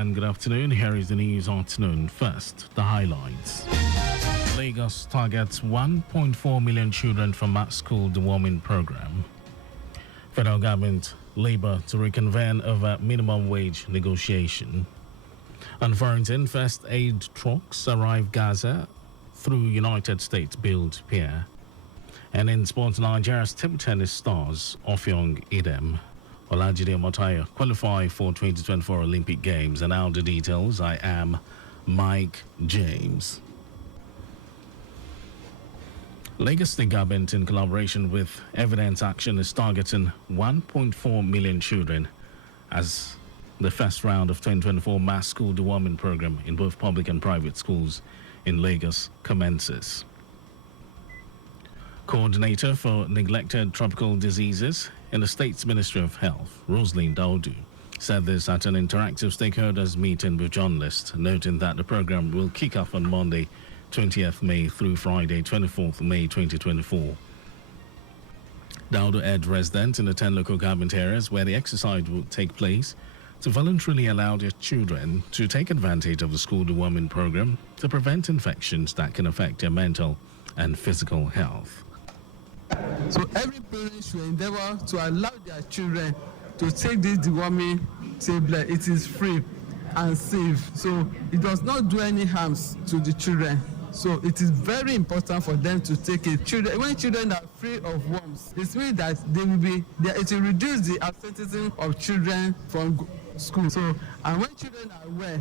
And good afternoon. Here is the news afternoon. First, the highlights. Lagos targets 1.4 million children from mass school deworming program. Federal government labor to reconvene over minimum wage negotiation. And Warrington, first aid trucks arrive Gaza through United States build pier. And in sports, Nigeria's table tennis stars Offiong Idem Olajide Motayo qualify for 2024 Olympic Games. And now the details. I am Mike James. Lagos State Government, in collaboration with Evidence Action, is targeting 1.4 million children as the first round of 2024 mass school deworming program in both public and private schools in Lagos commences. Coordinator for Neglected Tropical Diseases in the State's Ministry of Health, Rosalind Daudu, said this at an interactive stakeholders meeting with journalists, noting that the program will kick off on Monday, 20th May through Friday, 24th May 2024. Daudu urged residents in the 10 local government areas where the exercise will take place to voluntarily allow their children to take advantage of the school deworming program to prevent infections that can affect their mental and physical health. So every parent should endeavor to allow their children to take this deworming tablet. It is free and safe, so it does not do any harms to the children. So it is very important for them to take it. When children are free of worms, it means that it will reduce the absenteeism of children from school. So, and when children are well,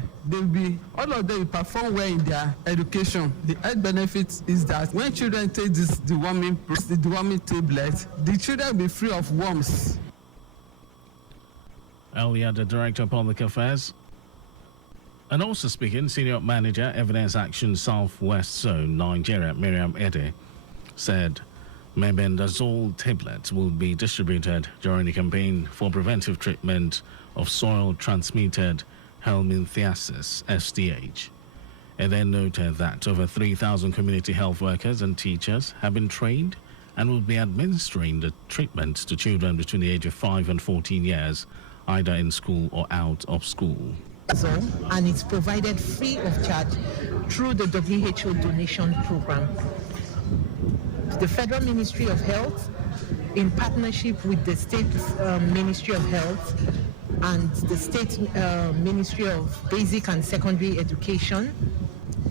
all of them will perform well in their education. The health benefit is that when children take the deworming tablet, the children will be free of worms. Earlier, the Director of Public Affairs and also speaking, Senior Manager, Evidence Action Southwest Zone, Nigeria, Miriam Ede, said mebendazole tablets will be distributed during the campaign for preventive treatment of soil-transmitted helminthiasis, STH. Ede then noted that over 3,000 community health workers and teachers have been trained and will be administering the treatment to children between the age of 5 and 14 years, either in school or out of school. And it's provided free of charge through the WHO donation program. The Federal Ministry of Health, in partnership with the State Ministry of Health and the State Ministry of Basic and Secondary Education,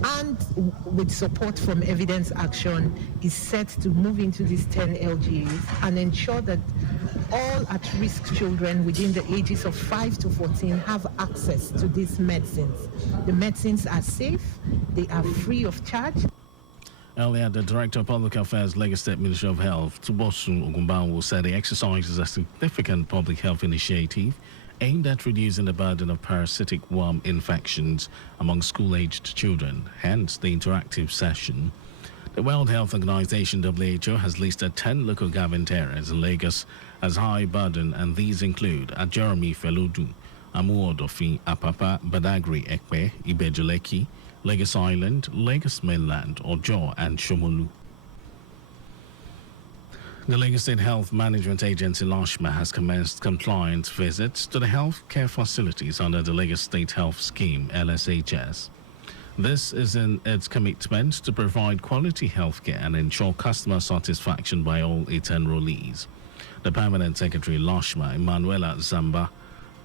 and with support from Evidence Action, is set to move into these 10 LGAs and ensure that all at-risk children within the ages of 5 to 14 have access to these medicines. The medicines are safe, they are free of charge. Earlier, the Director of Public Affairs, Lagos State Ministry of Health, Tubosun Ogunbawo, said the exercise is a significant public health initiative aimed at reducing the burden of parasitic worm infections among school-aged children, hence the interactive session. The World Health Organization, WHO, has listed 10 local government areas in Lagos as high burden, and these include Ajeremi Felodu, Amuodofi, Apapa, Badagry Ekpe, Ibejuleki, Lagos Island, Lagos Mainland, Ojo, and Shomolu. The Lagos State Health Management Agency, LASHMA, has commenced compliance visits to the health care facilities under the Lagos State Health Scheme, LSHS. This is in its commitment to provide quality health care and ensure customer satisfaction by all its enrollees. The Permanent Secretary, LASHMA, Emanuela Zamba,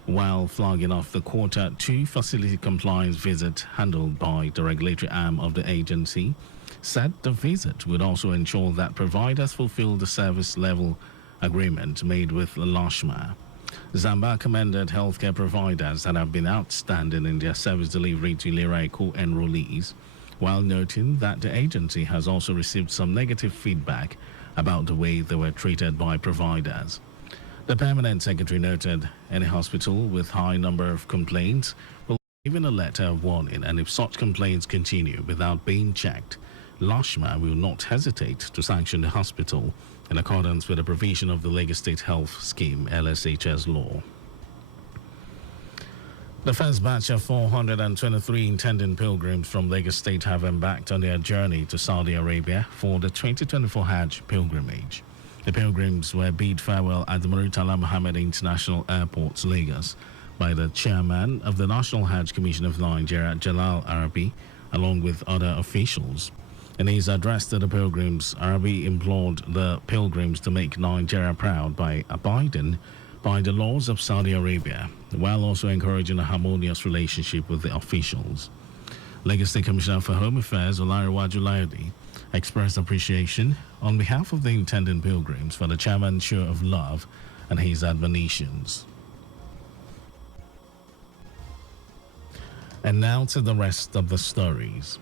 while flagging off the Quarter 2 facility compliance visit handled by the regulatory arm of the agency, said the visit would also ensure that providers fulfill the service level agreement made with LASHMA. Zamba commended healthcare providers that have been outstanding in their service delivery to Ilera enrollees, while noting that the agency has also received some negative feedback about the way they were treated by providers. The Permanent Secretary noted any hospital with high number of complaints will be given a letter of warning, and if such complaints continue without being checked, LASHMA will not hesitate to sanction the hospital in accordance with the provision of the Lagos State Health Scheme, LSHS law. The first batch of 423 intending pilgrims from Lagos State have embarked on their journey to Saudi Arabia for the 2024 Hajj pilgrimage. The pilgrims were bid farewell at the Murtala Mohammed International Airport, Lagos, by the chairman of the National Hajj Commission of Nigeria, Jalal Arabi, along with other officials. In his address to the pilgrims, Arabi implored the pilgrims to make Nigeria proud by abiding by the laws of Saudi Arabia, while also encouraging a harmonious relationship with the officials. Lagos State Commissioner for Home Affairs, Olariwaju Layode, expressed appreciation on behalf of the intending pilgrims for the chairman's show of love and his admonitions. And now to the rest of the stories.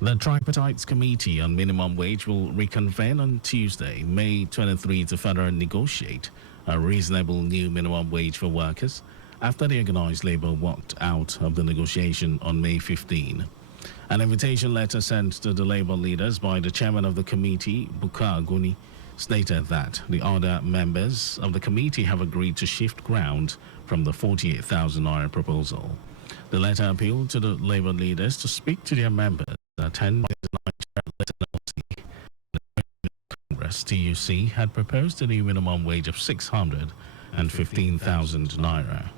The Tripartite Committee on Minimum Wage will reconvene on Tuesday, May 23, to further negotiate a reasonable new minimum wage for workers after the organized labor walked out of the negotiation on May 15. An invitation letter sent to the labor leaders by the chairman of the committee, Bukar Guni, stated that the other members of the committee have agreed to shift ground from the 48,000 naira proposal. The letter appealed to the labor leaders to speak to their members attend by the Nigeria Congress. TUC had proposed a new minimum wage of 615,000 naira.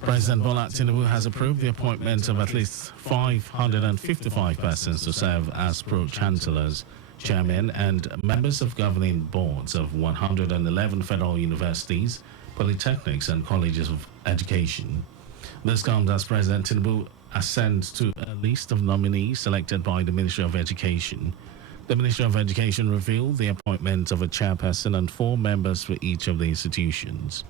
President Bola Tinubu has approved the appointment of at least 555 persons to serve as pro-chancellors, chairmen, and members of governing boards of 111 federal universities, polytechnics, and colleges of education. This comes as President Tinubu assents to a list of nominees selected by the Ministry of Education. The Ministry of Education revealed the appointment of a chairperson and 4 members for each of the institutions.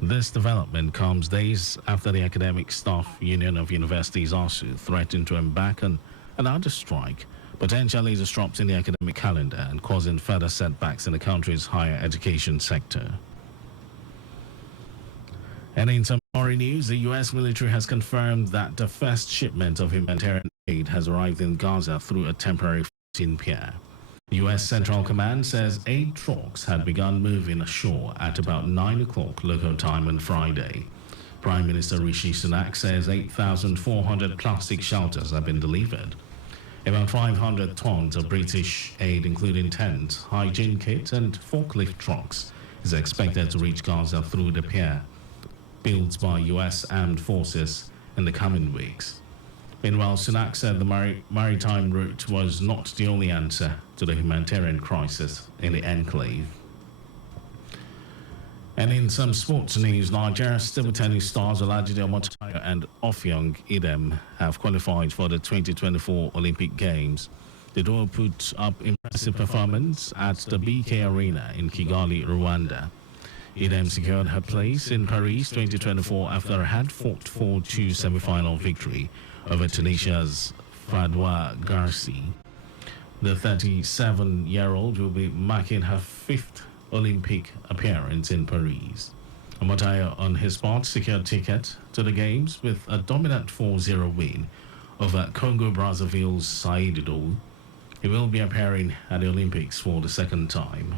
This development comes days after the Academic Staff Union of Universities, ASU, threatened to embark on another strike, potentially disrupting the academic calendar and causing further setbacks in the country's higher education sector. And in some foreign news, the U.S. military has confirmed that the first shipment of humanitarian aid has arrived in Gaza through a temporary floating pier. U.S. Central Command says 8 trucks had begun moving ashore at about 9 o'clock local time on Friday. Prime Minister Rishi Sunak says 8,400 plastic shelters have been delivered. About 500 tons of British aid, including tents, hygiene kits, and forklift trucks, is expected to reach Gaza through the pier built by U.S. armed forces in the coming weeks. Meanwhile, Sunak said the maritime route was not the only answer to the humanitarian crisis in the enclave. And in some sports news, Nigeria's table tennis stars Olajide Omotayo and Offiong Idem have qualified for the 2024 Olympic Games. The duo put up impressive performance at the BK Arena in Kigali, Rwanda. Idem secured her place in Paris 2024 after a hard-fought 4-2 semi-final victory over Tunisia's Fadwa Garci. The 37-year-old will be marking her 5th Olympic appearance in Paris. Omotayo, on his part, secured ticket to the Games with a dominant 4-0 win over Congo-Brazzaville's Saïd. He will be appearing at the Olympics for the 2nd time.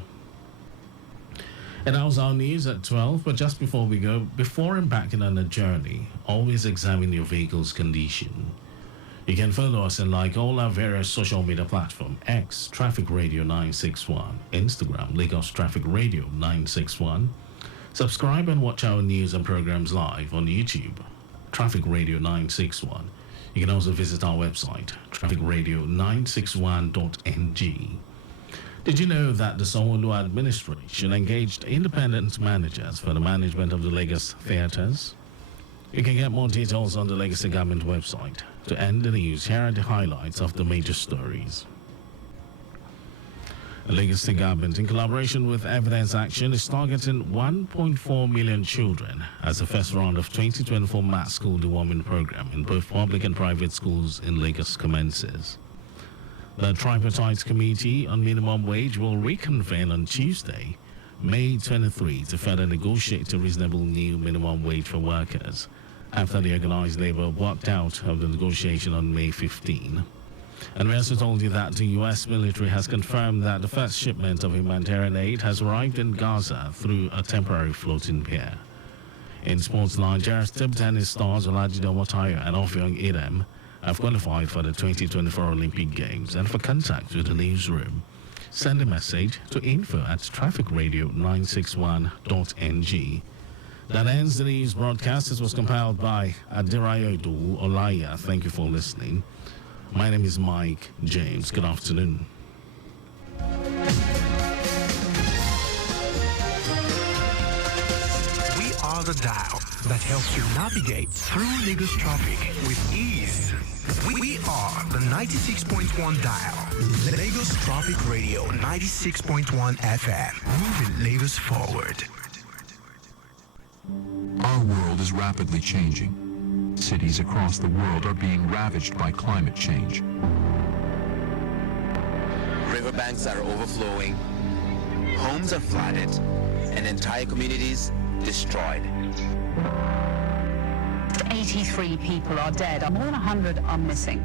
And that was our news at 12, but just before we go, before embarking on a journey, always examine your vehicle's condition. You can follow us and like all our various social media platforms: X, Traffic Radio 961, Instagram, Lagos Traffic Radio 961. Subscribe and watch our news and programs live on YouTube, Traffic Radio 961. You can also visit our website, trafficradio961.ng. Did you know that the Sanwo-Olu administration engaged independent managers for the management of the Lagos theatres? You can get more details on the Lagos Government website. To end the news, here are the highlights of the major stories. The Lagos Government, in collaboration with Evidence Action, is targeting 1.4 million children as the first round of 2024 mass school deworming program in both public and private schools in Lagos commences. The Tripartite Committee on Minimum Wage will reconvene on Tuesday, May 23, to further negotiate a reasonable new minimum wage for workers after the organized labor walked out of the negotiation on May 15. And we also told you that the U.S. military has confirmed that the first shipment of humanitarian aid has arrived in Gaza through a temporary floating pier. In sports, Nigeria's table tennis stars Olajide Omotayo and Offiong Idem have qualified for the 2024 Olympic Games. And for contact with the newsroom, send a message to info@trafficradio961.ng. That ends the news broadcast. This was compiled by Adirayo Idowu Olaya. Thank you for listening. My name is Mike James. Good afternoon. We are the dial that helps you navigate through Lagos traffic with ease. We are the 96.1 dial. Lagos Traffic Radio 96.1 FM. Moving Lagos forward. Our world is rapidly changing. Cities across the world are being ravaged by climate change. Riverbanks are overflowing, homes are flooded, and entire communities destroyed. 83 people are dead. More than 100 are missing.